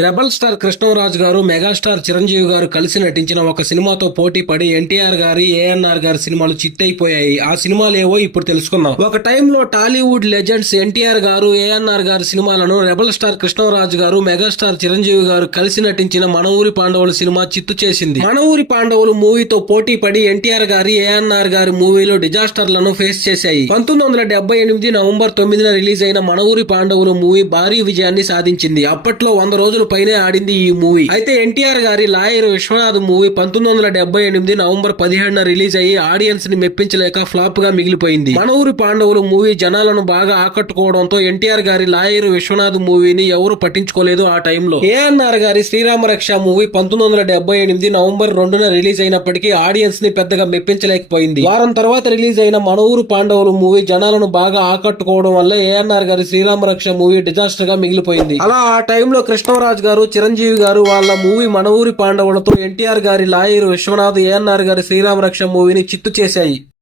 Rebel star Krishnaraju గారు, megastar Chiranjeevi గారు కలిసి నటించిన ఒక సినిమాతో పోటీ పడి ఎన్టీఆర్ గారి, ఏఎన్ఆర్ గారి సినిమాలు చిత్తైపోయాయి. ఆ సినిమాలు ఏవో ఇప్పుడు తెలుసుకుందాం. ఒక టైంలో టాలీవుడ్ లెజెండ్స్ ఎన్టీఆర్ గారు, ఏఎన్ఆర్ గారి సినిమాలను రెబల్ స్టార్ కృష్ణరాజు గారు, మెగాస్టార్ చిరంజీవి గారు కలిసి నటించిన మన ఊరి పాండవులు సినిమా చిత్తు చేసింది. మన ఊరి పాండవులు మూవీతో పోటీ పడి ఎన్టీఆర్ గారి, ఏఎన్ఆర్ గారి మూవీలో డిజాస్టర్లను ఫేస్ చేశాయి. 1978 నవంబర్ 9న రిలీజ్ అయిన మన ఊరి పాండవులు మూవీ భారీ విజయాన్ని సాధించింది. అప్పట్లో 100 రోజులు పైనే ఆడింది ఈ మూవీ. అయితే ఎన్టీఆర్ గారి lawyer Vishwanath movie 1978 November 17న release అయ్యి ఆడియన్స్ ని మెప్పించలేక ఫ్లాప్ గా మిగిలిపోయింది. మన ఊరి పాండవులు మూవీ జనాలను బాగా ఆకట్టుకోవడంతో ఎన్టీఆర్ గారి లాయర్ విశ్వనాథ్ మూవీని ఎవరు పట్టించుకోలేదు ఆ టైంలో. ఏఎన్ఆర్ గారి శ్రీరామ రక్ష మూవీ 1978 నవంబర్ 2న రిలీజ్ అయినప్పటికీ ఆడియన్స్ ని పెద్దగా మెప్పించలేకపోయింది. వారం తర్వాత రిలీజ్ అయిన మన ఊరు పాండవులు మూవీ జనాలను బాగా ఆకట్టుకోవడం వల్ల ఏఎన్ఆర్ గారి శ్రీరామ రక్ష మూవీ డిజాస్టర్ గా మిగిలిపోయింది. అలా ఆ టైంలో కృష్ణరాజు గారు, చిరంజీవి గారు వాళ్ళ మూవీ మన ఊరి పాండవులతో ఎన్టీఆర్ గారి లాయర్ విశ్వనాథ్, ఏఎన్ఆర్ గారి శ్రీరామ రక్ష మూవీని చిత్తు చేశాయి.